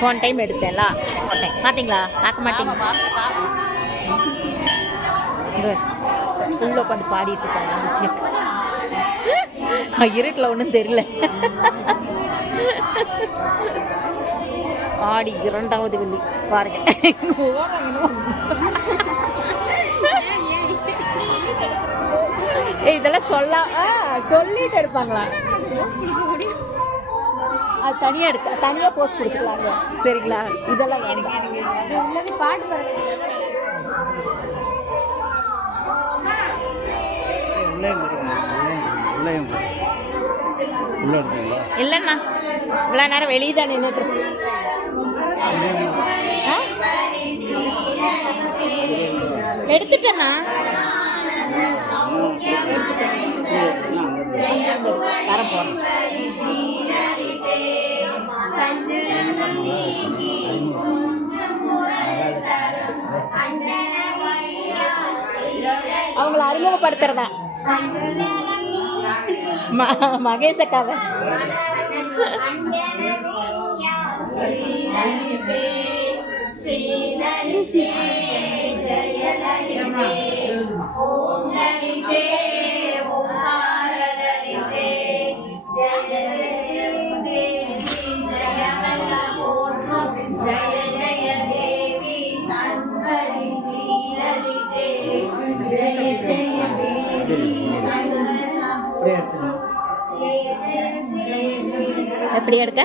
போன டைம் எடுத்தேன்ல? பார்த்தீங்களா பார்க்க மாட்டீங்க. உள்ள உட்காந்து பாடிட்டு இருக்காங்க. இருட்டில் ஒன்றும் தெரியல. ஆடி இரண்டாவது வெள்ளி. பாருங்க. இதெல்லாம் சொல்ல சொல்லிட்டு எடுப்பாங்களா? அது தனியா எடுக்க தனியா போஸ்ட் கொடுத்துக்கலாங்க. சரிங்களா? இதெல்லாம் வேண்டாம். பாட்டு இல்லைண்ணா இவ்வளோ நேரம் வெளியே தான் நின்றுட்டு எடுத்துட்டேண்ணா தரம் போகிறேன் அவங்கள அறிமுகப்படுத்துறதா? ம- மகேஷ் அக்காவை. எப்படி எடுக்க.